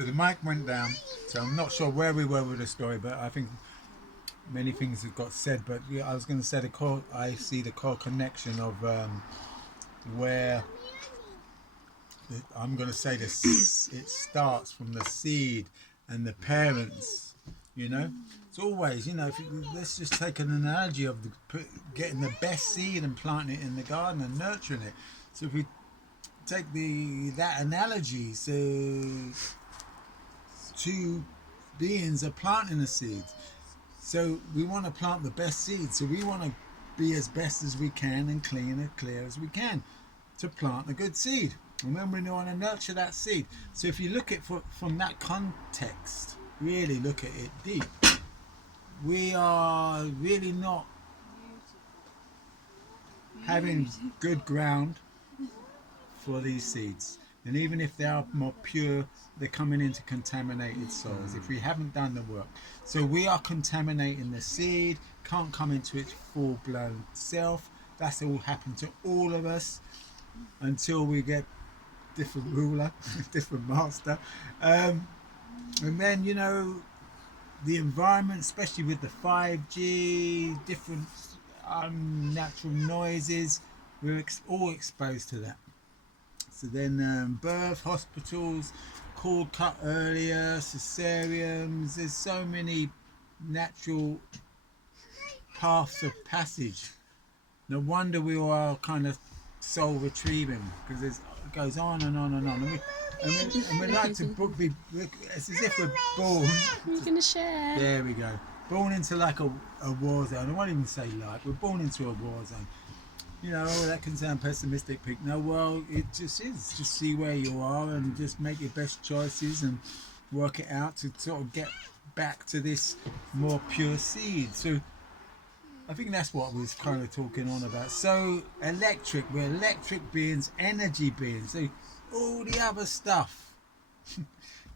So the mic went down. So I'm not sure where we were with the story, but I think many things have got said. But yeah, I was going to say I see the core connection of where I'm going to say this. It starts from the seed and the parents. You know, it's always, you know, let's just take an analogy of getting the best seed and planting it in the garden and nurturing it. So if we take that analogy, so two beings are planting the seeds. So we want to plant the best seeds. So we want to be as best as we can and clean and clear as we can to plant a good seed. And then we want to nurture that seed. So if you look at it from that context, really look at it deep, we are really not having good ground for these seeds. And even if they are more pure, they're coming into contaminated soils if we haven't done the work. So we are contaminating the seed, can't come into its full-blown self. That's all happened to all of us until we get different ruler, different master. And then, you know, the environment, especially with the 5G, different unnatural noises, we're all exposed to that. So then birth, hospitals, cord cut earlier, cesareans, there's so many natural paths of passage. No wonder we are kind of soul retrieving, because it goes on and on and on. And we like to be, it's as if we're born. You're going to share. There we go. Born into like a war zone. I won't even say like, we're born into a war zone. You know, that can sound pessimistic, Pete. No, well, it just is. Just see where you are and just make your best choices and work it out to sort of get back to this more pure seed. So I think that's what I was kind of talking on about. So we're electric beings, energy beings. So all the other stuff, you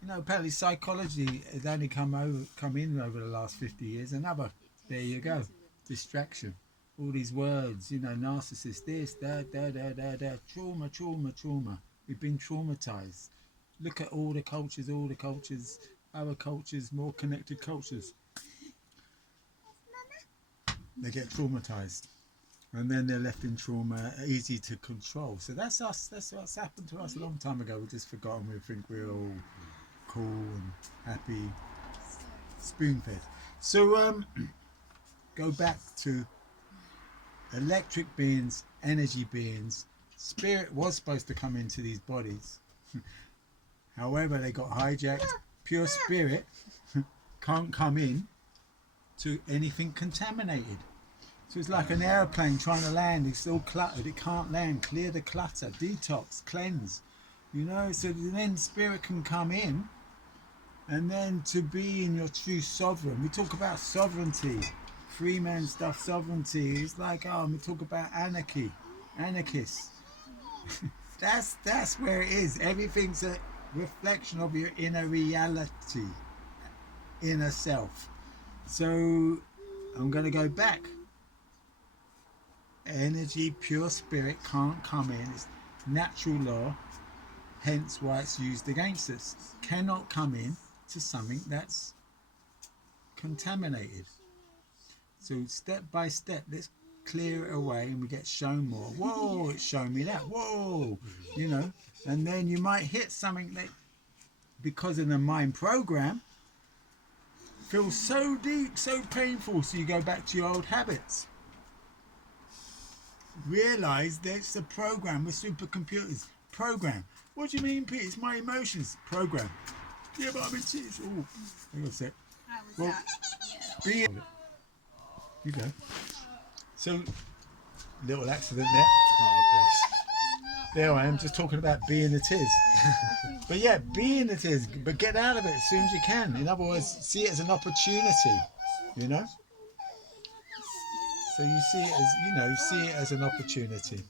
know, apparently psychology has only come in over the last 50 years. There you go, distraction. All these words, you know, narcissist, this, that, trauma. We've been traumatized. Look at all the cultures, other cultures, more connected cultures. They get traumatized. And then they're left in trauma, easy to control. So that's us. That's what's happened to us a long time ago. We've just forgotten. We think we're all cool and happy, spoon-fed. So go back to electric beings, energy beings. Spirit was supposed to come into these bodies. However, they got hijacked. Pure spirit can't come in to anything contaminated. So it's like an aeroplane trying to land. It's all cluttered. It can't land. Clear the clutter. Detox. Cleanse. You know, so then spirit can come in, and then to be in your true sovereign. We talk about sovereignty. Free man stuff, sovereignty. It's like, we talk about anarchy. Anarchists. That's where it is. Everything's a reflection of your inner reality. Inner self. So I'm going to go back. Energy, pure spirit can't come in. It's natural law, hence why it's used against us. Cannot come in to something that's contaminated. So step by step, let's clear it away and we get shown more. Whoa, it's shown me that. Whoa, you know. And then you might hit something that, because of the mind program, feels so deep, so painful, so you go back to your old habits. Realize that's a program with supercomputers. Program. What do you mean, Pete? It's my emotions. Program. Yeah, but I'm in tears. Oh, hang on a sec. Well, be you go. So, little accident there. Oh, bless. There I am, just talking about being it is. But yeah, being it is. But get out of it as soon as you can. In other words, see it as an opportunity. You know. So you see it as, an opportunity.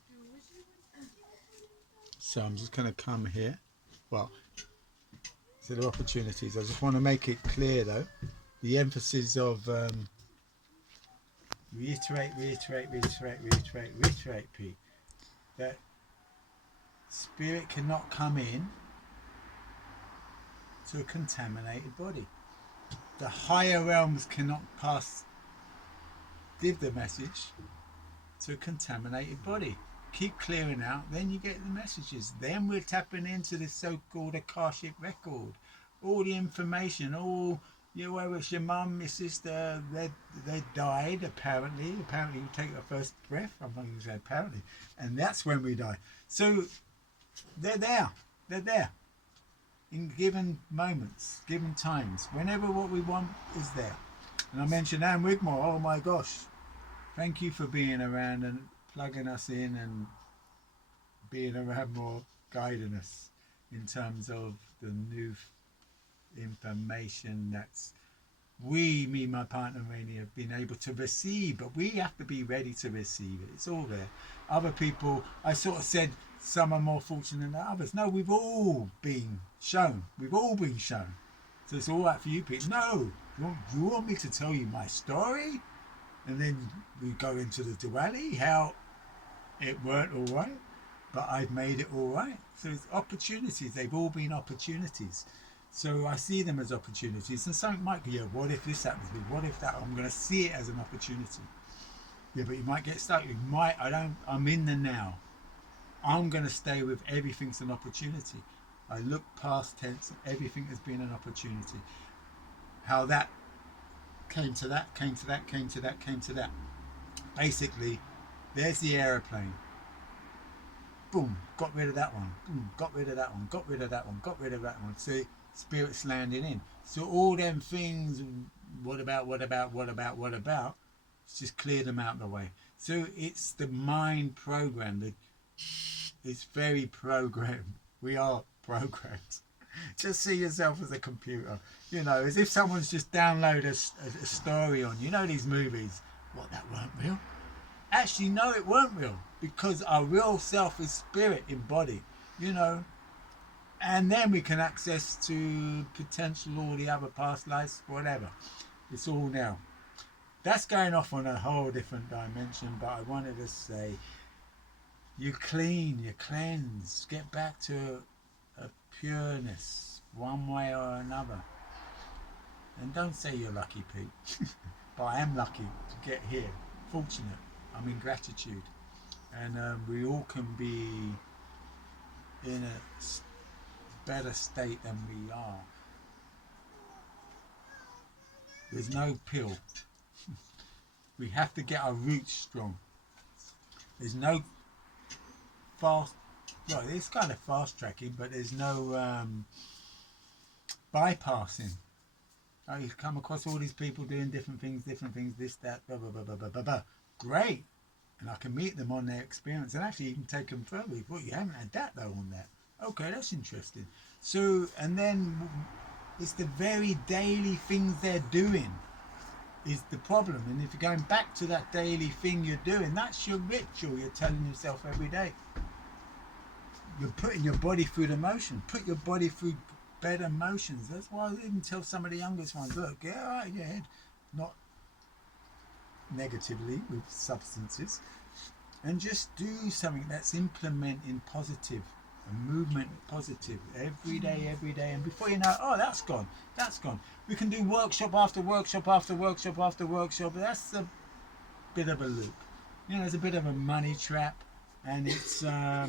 So I'm just going to come here. Well, so there are opportunities. I just want to make it clear though, the emphasis of reiterate, Pete, that spirit cannot come in to a contaminated body. The higher realms cannot give the message to a contaminated body. Keep clearing out, then you get the messages. Then we're tapping into this so-called Akashic record. All the information, all, you know, whether it's your mum, your sister, they died apparently. Apparently you take your first breath, I'm not going to say apparently, and that's when we die. So they're there. They're there. In given moments, given times, whenever what we want is there. And I mentioned Anne Wigmore, oh my gosh, thank you for being around and plugging us in and being around more, guiding us in terms of the new information that's me, my partner Rainey, have been able to receive, but we have to be ready to receive it. It's all there. Other people, I sort of said some are more fortunate than others. No, we've all been shown. We've all been shown. So it's all right for you people. No, you want me to tell you my story? And then we go into the duality, how it weren't all right, but I've made it all right. So it's opportunities. They've all been opportunities. So I see them as opportunities. And something might be, yeah, what if this happens to me? What if that? I'm going to see it as an opportunity. Yeah, but you might get stuck. You might, I'm in the now. I'm going to stay with everything's an opportunity. I look past tense, everything has been an opportunity. How that came to that, came to that, came to that, came to that. Basically, there's the aeroplane. Boom, got rid of that one. Boom, got rid of that one, got rid of that one, got rid of that one. See, spirit's landing in. So all them things, what about, just clear them out of the way. So it's the mind program. It's very programmed. We are programmed. Just see yourself as a computer. You know, as if someone's just downloaded a story on, you know, these movies. What, that weren't real? Actually, no, it weren't real. Because our real self is spirit embodied, you know. And then we can access to potential all the other past lives, whatever. It's all now. That's going off on a whole different dimension, but I wanted to say, you clean, you cleanse, get back to a pureness, one way or another. And don't say you're lucky, Pete. But I am lucky to get here, fortunate. I'm in gratitude. And we all can be in a better state than we are. There's no pill. We have to get our roots strong. There's no fast, well, it's kind of fast tracking, but there's no bypassing. Oh, you come across all these people doing different things, this, that, blah, blah, blah, blah, blah, blah, blah. Great. And I can meet them on their experience and actually even take them further. Well, you haven't had that though on that. Okay, that's interesting. So, and then it's the very daily things they're doing is the problem. And if you're going back to that daily thing you're doing, that's your ritual you're telling yourself every day. You're putting your body through the motion. Put your body through better motions. That's why I even tell some of the youngest ones, look, get out of your head. Not negatively with substances. And just do something that's implementing positive. A movement positive every day, and before you know, oh, that's gone. We can do workshop after workshop after workshop after workshop. That's a bit of a loop. You know, it's a bit of a money trap, and it's a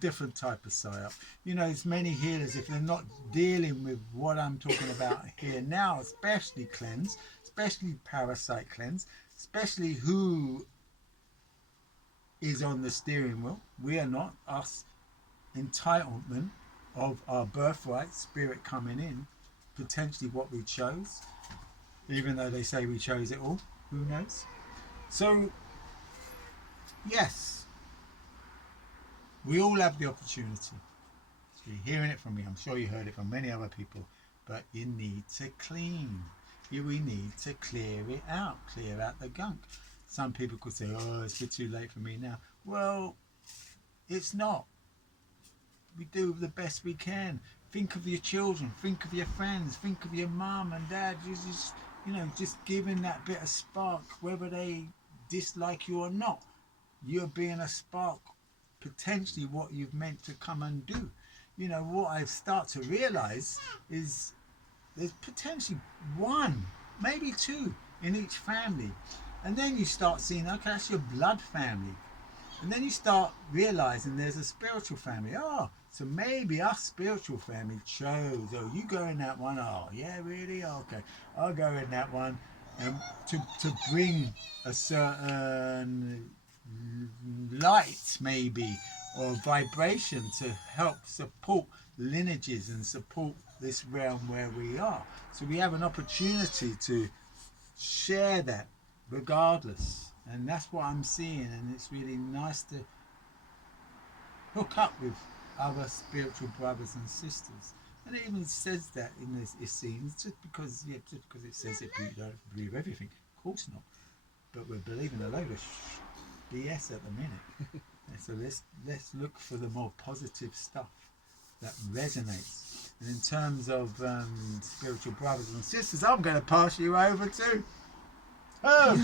different type of psyop. You know, it's many healers, if they're not dealing with what I'm talking about here now, especially cleanse, especially parasite cleanse, especially who is on the steering wheel. We are not. Us, entitlement of our birthright, spirit coming in, potentially what we chose, even though they say we chose it all, who knows? So yes, we all have the opportunity. You're hearing it from me, I'm sure you heard it from many other people, but you need to clean. We need to clear it out, clear out the gunk. Some people could say, oh, it's a bit too late for me now. Well, it's not. We do the best we can. Think of your children, think of your friends, think of your mum and dad. Just giving that bit of spark, whether they dislike you or not. You're being a spark, potentially what you've meant to come and do. you know, what I start to realise is there's potentially one, maybe two in each family. And then you start seeing, okay, that's your blood family. And then you start realizing there's a spiritual family. Oh, so maybe our spiritual family chose, oh, you go in that one. Oh, yeah, really? Okay, I'll go in that one. To bring a certain light, maybe, or vibration to help support lineages and support this realm where we are. So we have an opportunity to share that regardless. And that's what I'm seeing, and it's really nice to hook up with other spiritual brothers and sisters. And it even says that in this scene, just because it says it, we don't believe everything. Of course not. But we're believing a load of BS at the minute. And so let's look for the more positive stuff that resonates. And in terms of spiritual brothers and sisters, I'm going to pass you over to Herb.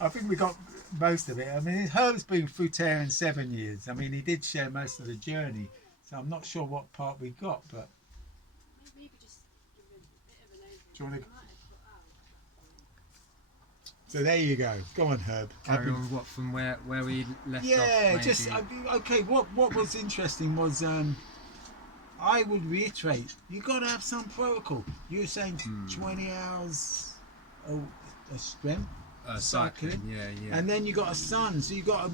I think we got most of it. I mean, Herb's been fruitarian 7 years. I mean, he did share most of the journey, so I'm not sure what part we got, but Maybe just give a bit of an overview. do you want to... I might have put out that. So there you go. Go on, Herb. Carry on what from where we left off. Yeah, maybe. just okay. What was interesting was I would reiterate, you got to have some protocol. You were saying 20 hours a strength. Cycling, yeah. And then you got a sun, so you got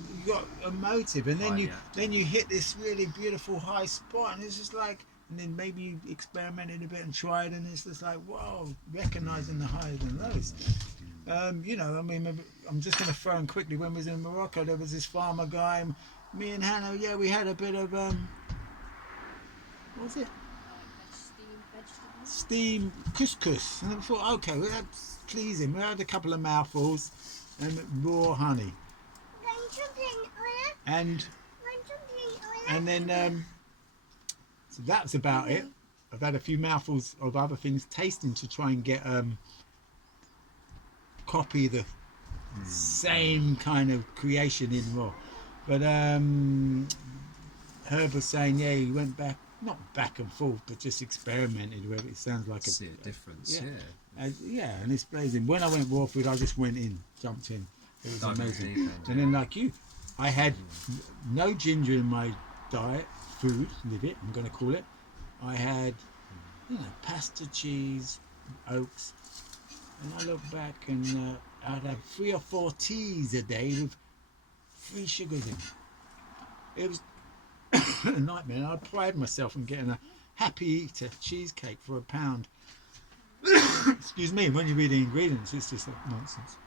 a motive, and then you hit this really beautiful high spot, and it's just like, and then maybe you experimented a bit and tried, and it's just like, whoa, recognizing the highs and lows. You know, I mean, I'm just going to throw in quickly, when we was in Morocco, there was this farmer guy, me and Hannah, yeah, we had a bit of what was it? Steamed couscous, and I thought, okay, well, that's pleasing. We had a couple of mouthfuls and raw honey, and then so that's about it. I've had a few mouthfuls of other things tasting to try and get copy the same kind of creation in raw, but Herb was saying, yeah, he went back, not back and forth, but just experimented with it. It sounds like see a difference. Yeah, and it's blazing. When I went raw food, I just went in, jumped in. It was amazing. And then, like you, I had no ginger in my diet, food, live it, I'm going to call it. I had, you know, pasta, cheese, oats, and I look back and I'd have 3 or 4 teas a day with 3 sugars in. It was a nightmare. I pride myself on getting a happy eater cheesecake for £1. Excuse me, when you read the ingredients, it's just like nonsense.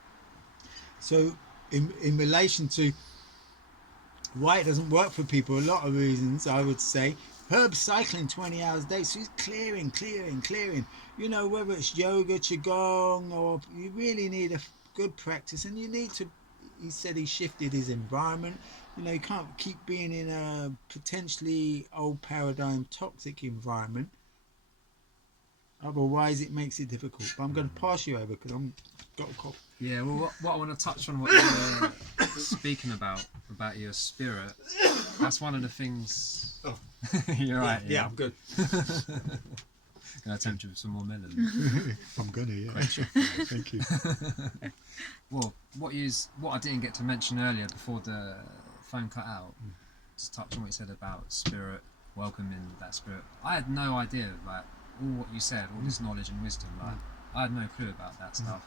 So in relation to why it doesn't work for people, a lot of reasons, I would say. Herb's cycling 20 hours a day, so he's clearing. You know, whether it's yoga, qigong, or you really need a good practice, and you need to, he said he shifted his environment. You know, you can't keep being in a potentially old paradigm toxic environment. Otherwise, it makes it difficult. But I'm going to pass you over because I've got a cough. Yeah, well, what I want to touch on, what you were speaking about your spirit, that's one of the things... Oh. You're right. Yeah, I'm good. Can I tempt you with some more melon? I'm going to, yeah. Thank you. Well, what I didn't get to mention earlier before the phone cut out, just touch on what you said about spirit, welcoming that spirit. I had no idea, like, all what you said, all this knowledge and wisdom, like, I had no clue about that stuff.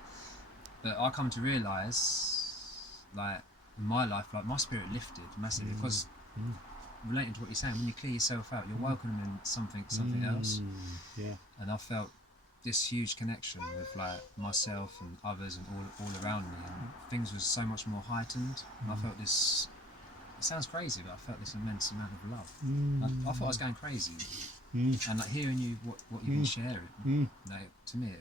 But I come to realise, like, in my life, like, my spirit lifted massively because, relating to what you're saying, when you clear yourself out, you're welcoming something else. Yeah. And I felt this huge connection with, like, myself and others and all around me, and things was so much more heightened. And I felt this. It sounds crazy, but I felt this immense amount of love. I thought I was going crazy. And like hearing you, what you've been sharing, like, to me, it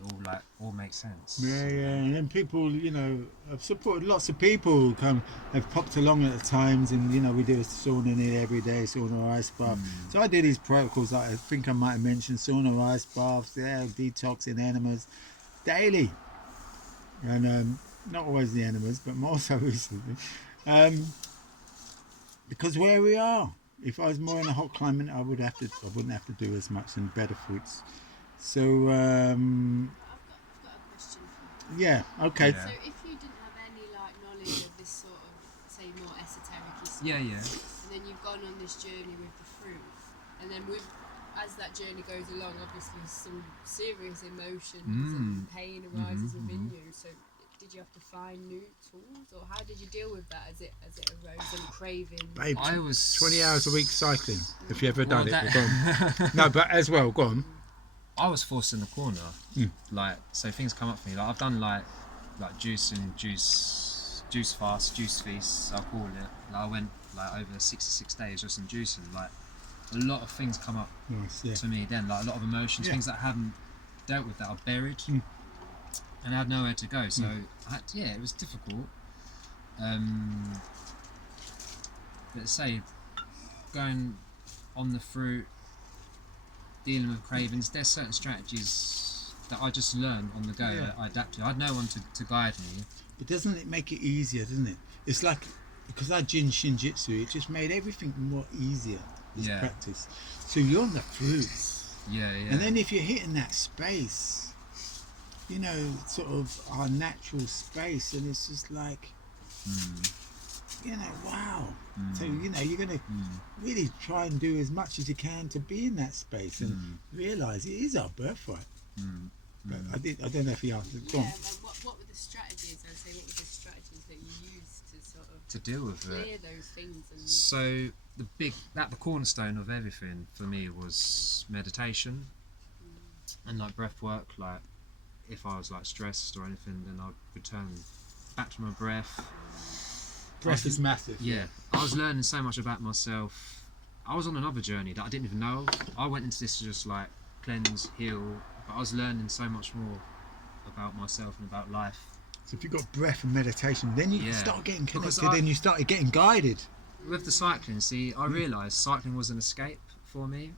all makes sense. Yeah, and then people, you know, I've supported lots of people who have popped along at the times, and you know, we do a sauna near every day, sauna or ice bath. So I do these protocols, like I think I might have mentioned, sauna, ice baths, detoxing enemas, daily, and not always the enemas, but more so recently, because where we are. If I was more in a hot climate, I wouldn't have to do as much and better fruits. So I've got a question for you. yeah, okay. Yeah. So if you didn't have any like knowledge of this sort of, say, more esoteric stuff, Yeah, yeah. and then you've gone on this journey with the fruit, and then as that journey goes along, obviously some serious emotions and pain arises within you. So did you have to find new tools, or how did you deal with that as it arose and craving? Babe, I was 20 hours a week cycling. Have you ever Well, done it? that- Go on. No, but as well, go on. I was forced in the corner. Like, so things come up for me. Like, I've done like juice fast, juice feasts, I'll call it. Like, I went like over 66 days just in juicing. Like, a lot of things come up Nice, yeah. to me then. Like, a lot of emotions, Yeah. things that I haven't dealt with that are buried, and I had nowhere to go. So, it was difficult. But say, going on the fruit, dealing with cravings, there's certain strategies that I just learned on the go. Yeah. I adapted. I had no one to guide me. But doesn't it make it easier, doesn't it? It's like, because I Jin Shinjitsu, it just made everything more easier, this Yeah. practice. So you're on the fruits. Yeah. And then if you're hitting that space, you know, sort of our natural space, and it's just like, you know, wow. So, you know, you're going to really try and do as much as you can to be in that space and realise it is our birthright. But I don't know if he answered. Go Yeah, on. like what were the strategies? I'd say, what were the strategies that you used to sort of to deal with clear it. those things? And So the cornerstone of everything for me was meditation and like breath work. Like, if I was like stressed or anything, then I'd return back to my breath. Breath is massive. Yeah, I was learning so much about myself. I was on another journey that I didn't even know of. I went into this to just like cleanse, heal, but I was learning so much more about myself and about life. So if you've got breath and meditation, then you Yeah. start getting Because connected and you started getting guided. With the cycling, see, I realised cycling was an escape for me.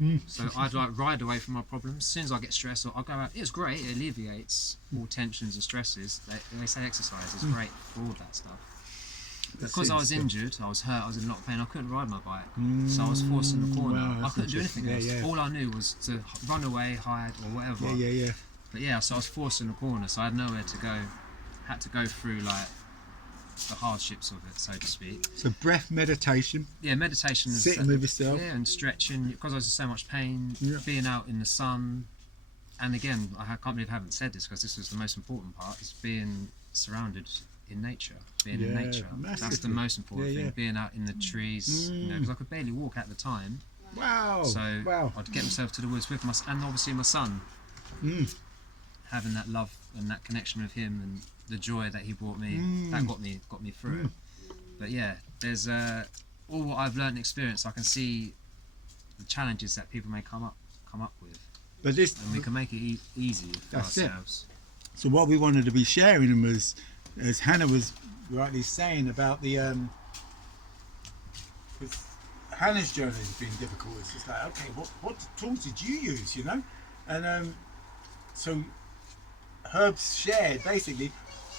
Mm. So I'd like ride away from my problems. As soon as I get stressed, or I go out. It's great. It alleviates all tensions and stresses. They say exercise is great for all that stuff. Because I was injured, I was hurt, I was in a lot of pain. I couldn't ride my bike, so I was forced in the corner. Wow, I that's couldn't do anything interesting. else. Yeah. All I knew was to run away, hide, or whatever. Yeah. But yeah, so I was forced in the corner, so I had nowhere to go. Had to go through like the hardships of it, so to speak. So breath, meditation, Yeah, meditation is sitting with yourself. yeah, and stretching because I was in so much pain. Yeah. Being out in the sun, and again, I can't believe I haven't said this because this was the most important part: is being surrounded in nature. Being in Yeah, nature, that's the massively. most important Yeah. thing. Being out in the trees, you know, because I could barely walk at the time. Wow. So wow. I'd get myself to the woods with and obviously my son. Mm. Having that love and that connection with him and the joy that he brought me, that got me through it. But yeah, there's all what I've learned and experienced. I can see the challenges that people may come up with, But this, and we can make it easy for That's it. ourselves. so what we wanted to be sharing was, as Hannah was rightly saying about the, 'cause Hannah's journey has been difficult. It's just like, okay, what tools did you use, you know? And so Herb's shared basically.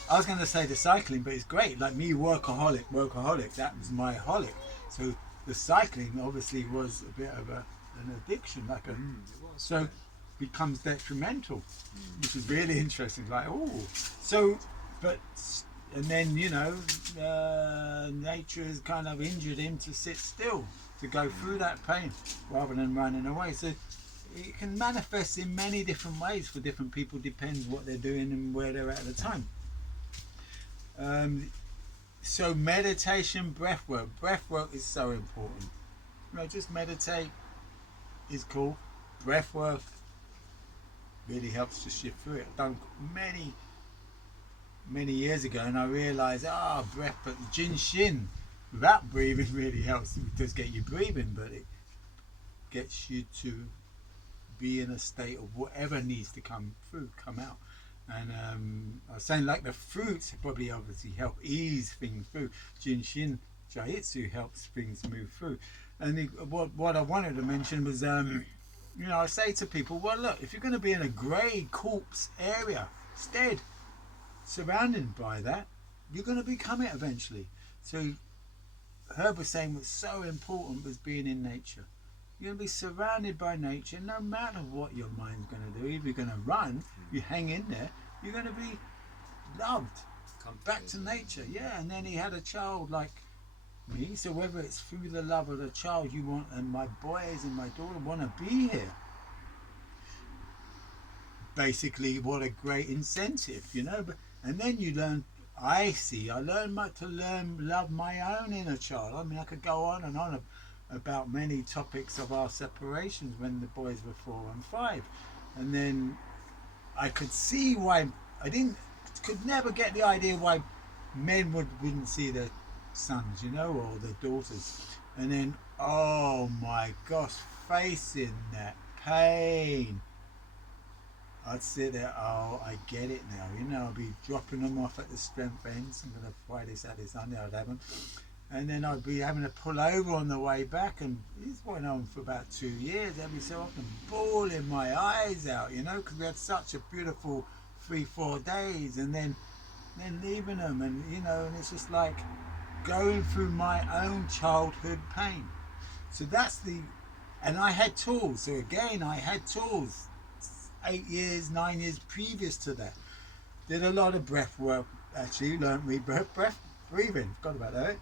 I was going to say the cycling, but it's great. Like me, workaholic. That was my holic. So the cycling obviously was a bit of an addiction, like a. So becomes detrimental, which is really interesting. Like, oh, so, but, and then you know, nature has kind of injured him to sit still, to go through that pain, rather than running away. So it can manifest in many different ways for different people. Depends what they're doing and where they're at the time. So meditation, breath work is so important. You know, just meditate is cool. Breath work really helps to shift through it. I've done many years ago, and I realised, breath, but Jin Shin without breathing really helps. It does get you breathing, but it gets you to be in a state of whatever needs to come out. And I was saying, like the fruits probably obviously help ease things through. Jinshin Jiu-Jitsu helps things move through. And what I wanted to mention was, you know, I say to people, well, look, if you're going to be in a grey corpse area, instead, surrounded by that, you're going to become it eventually. So Herb was saying was so important was being in nature. You're going to be surrounded by nature no matter what your mind's going to do. If you're going to run, you hang in there, you're going to be loved. Back to nature, yeah. And then he had a child like me, so whether it's through the love of the child you want, and my boys and my daughter want to be here, basically what a great incentive, you know. But and then you learn, I learned to love my own inner child. I mean, I could go on and on about many topics of our separations when the boys were 4 and 5, and then I could see why could never get the idea why men wouldn't see their sons, you know, or their daughters. And then, oh my gosh, facing that pain, I'd sit there, oh, I get it now. You know, I'd be dropping them off at the strength ends. I'm going to Friday, Saturday, Sunday, I'd have them. And then I'd be having to pull over on the way back, and this went on for about 2 years. Every so often, bawling my eyes out, you know, because we had such a beautiful 3-4 days, and then leaving them, and you know, and it's just like going through my own childhood pain. So and I had tools. So again, I had tools. 8 years, 9 years previous to that, did a lot of breath work. Actually, learned me breath breathing. Forgot about that.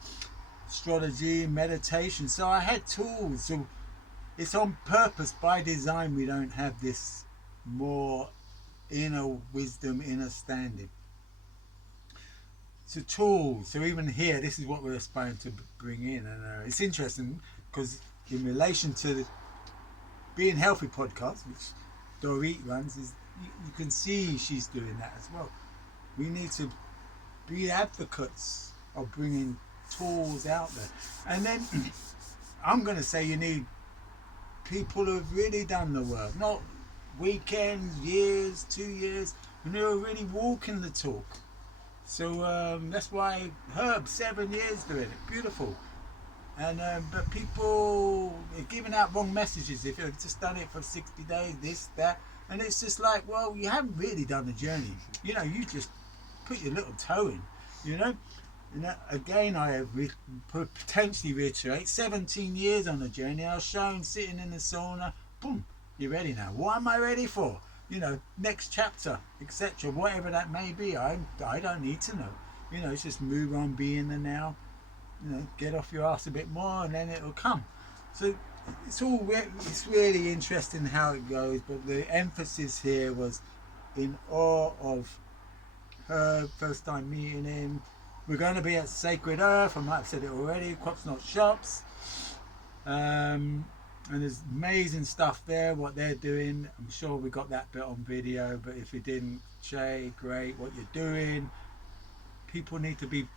Astrology, meditation. So I had tools. So it's on purpose, by design. We don't have this more inner wisdom, inner standing. So tools. So even here, this is what we're aspiring to bring in, and it's interesting because in relation to the Being Healthy podcast, which Dorit runs, is you can see she's doing that as well. We need to be advocates of bringing tools out there, and then I'm going to say you need people who have really done the work, not weekends, years, 2 years, and who are really walking the talk. So that's why Herb, 7 years doing it, beautiful. And but people are giving out wrong messages. If you've just done it for 60 days, this, that, and it's just like, well, you haven't really done the journey. You know, you just put your little toe in. You know, and again, I have potentially reiterate, 17 years on the journey. I was shown sitting in the sauna. Boom, you're ready now. What am I ready for? You know, next chapter, etc. Whatever that may be, I don't need to know. You know, it's just move on, be in the now. You know, get off your ass a bit more, and then it'll come. So it's really interesting how it goes. But the emphasis here was in awe of her, first time meeting him. We're going to be at Sacred Earth. I might have said it already. Crops Not Shops. And there's amazing stuff there, what they're doing. I'm sure we got that bit on video, but if you didn't, Shay, great, what you're doing. People need to be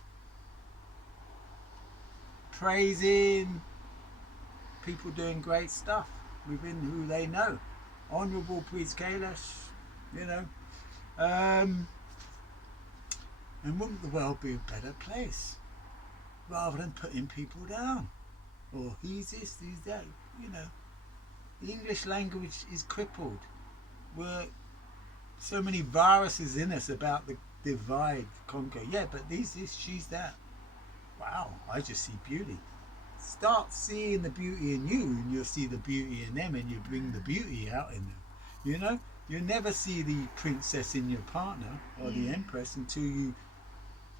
praising people doing great stuff within who they know. Honourable Priest Kailash, you know. And wouldn't the world be a better place rather than putting people down? Or he's this, he's that, you know. The English language is crippled. We're so many viruses in us about the divide, conquer. Yeah, but this, she's that. Wow, I just see beauty. Start seeing the beauty in you, and you'll see the beauty in them, and you bring the beauty out in them. You know, you never see the princess in your partner or the empress until you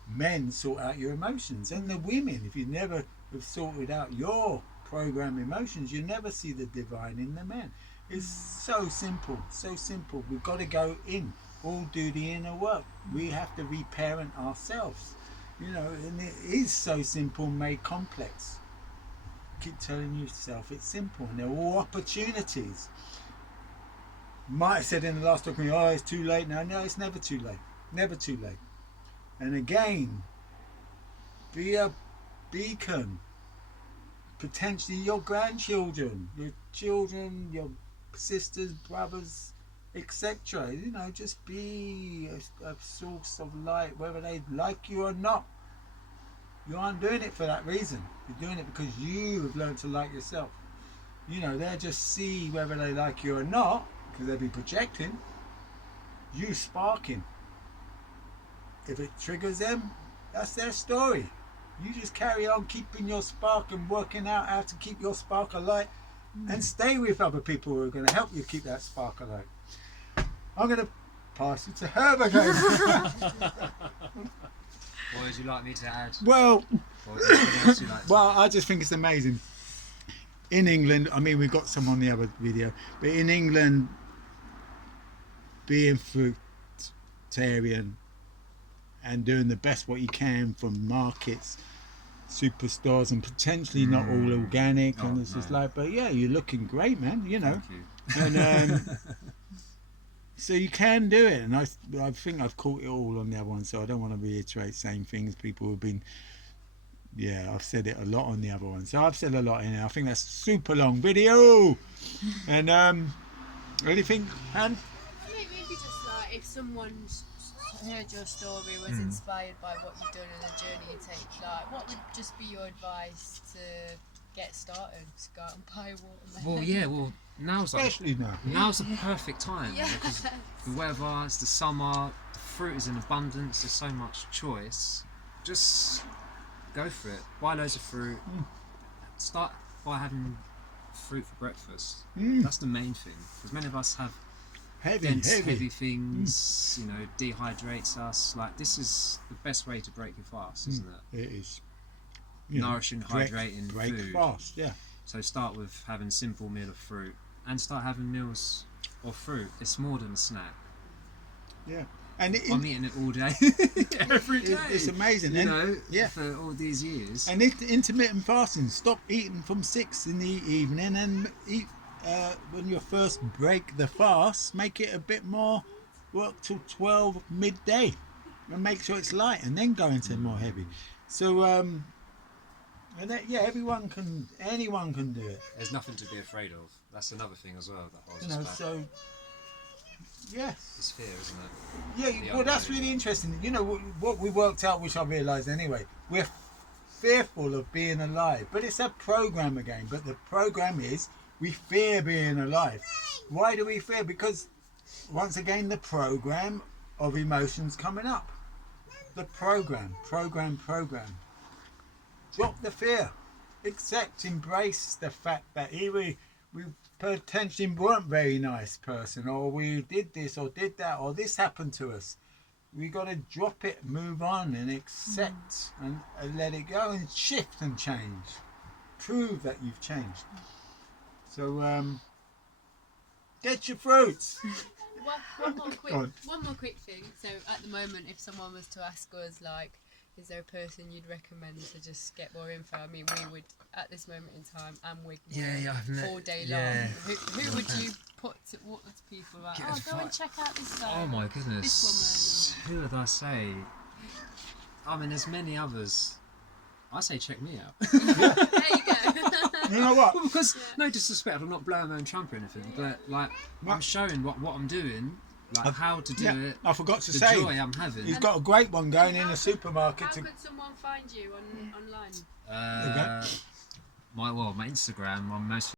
men sort out your emotions. And the women, if you never have sorted out your program emotions, you never see the divine in the men. It's so simple, so simple. We've got to go in, all do the inner work. We have to reparent ourselves. You know, and it is so simple made complex. Keep telling yourself it's simple, and they're all opportunities. Might have said in the last talk, oh, it's too late now. No, it's never too late. Never too late. And again, be a beacon. Potentially your grandchildren, your children, your sisters, brothers, etc. You know, just be a source of light, whether they like you or not. You aren't doing it for that reason. You're doing it because you have learned to like yourself. You know, they'll just see whether they like you or not, because they'll be projecting. You sparking. If it triggers them, that's their story. You just carry on keeping your spark and working out how to keep your spark alight, and stay with other people who are going to help you keep that spark alight. I'm going to pass it to Herb again. What would you like me to add? Well, Or anything else you'd like to well, add? I just think it's amazing. In England, I mean, we got some on the other video, but in England, being fruitarian and doing the best what you can from markets, superstores, and potentially not all organic, Oh, and it's just no. like, but yeah, you're looking great, man. You know, Thank you. and so you can do it. And I think I've caught it all on the other one, so I don't want to reiterate same things. People have been. Yeah, I've said it a lot on the other one. So I've said a lot in it. I think that's a super long video. And anything, Han? Maybe just like if someone's heard your story, was inspired by what you've done and the journey you take, like what would just be your advice to get started? Just go out and buy watermelon. Well, yeah, well, now's Especially now. now's the perfect time. Yeah. Because the weather, it's the summer, the fruit is in abundance, there's so much choice. Just go for it. Buy loads of fruit. Start by having fruit for breakfast. That's the main thing. Because many of us have dense, heavy things, you know, dehydrates us. Like, this is the best way to break your fast, isn't it? It is. Nourishing, hydrating break food. fast, yeah. So start with having simple meal of fruit and start having meals of fruit. It's more than a snack. Yeah. And I'm eating it all day, every day. it's amazing. You And, know, yeah. for all these years. And intermittent fasting. Stop eating from 6 in the evening and eat when you first break the fast. Make it a bit more. Work till 12 midday, and make sure it's light, and then go into more heavy. So and that, yeah, anyone can do it. There's nothing to be afraid of. That's another thing as well that holds You us know, back. so yes. It's fear, isn't it? Yeah, The well, that's unknown. really interesting. You know, what we worked out, which I realised anyway, we're fearful of being alive, but it's a program again. But the program is we fear being alive. Why do we fear? Because once again, the program of emotions coming up. The program. Drop the fear. Accept, embrace the fact that we potentially weren't very nice person, or we did this or did that, or this happened to us. We got to drop it, move on, and accept and let it go and shift and change. Prove that you've changed. So get your fruits. One Go on. more quick thing. So at the moment, if someone was to ask us, like, is there a person you'd recommend to just get more info? I mean, we would, at this moment in time, and Wigmore, all day long. Who would you put towards people like, go and check out this site? Oh my goodness. This Who would I say? I mean, there's many others. I say check me out. woman. There you go. You know what? Well, because, no disrespect, I'm not blowing my own trumpet or anything, but like, I'm showing what I'm doing, like how to do it, I forgot to the say, joy I'm having. he's got a great one going in the supermarket. How could someone find you online? My Instagram, I'm mostly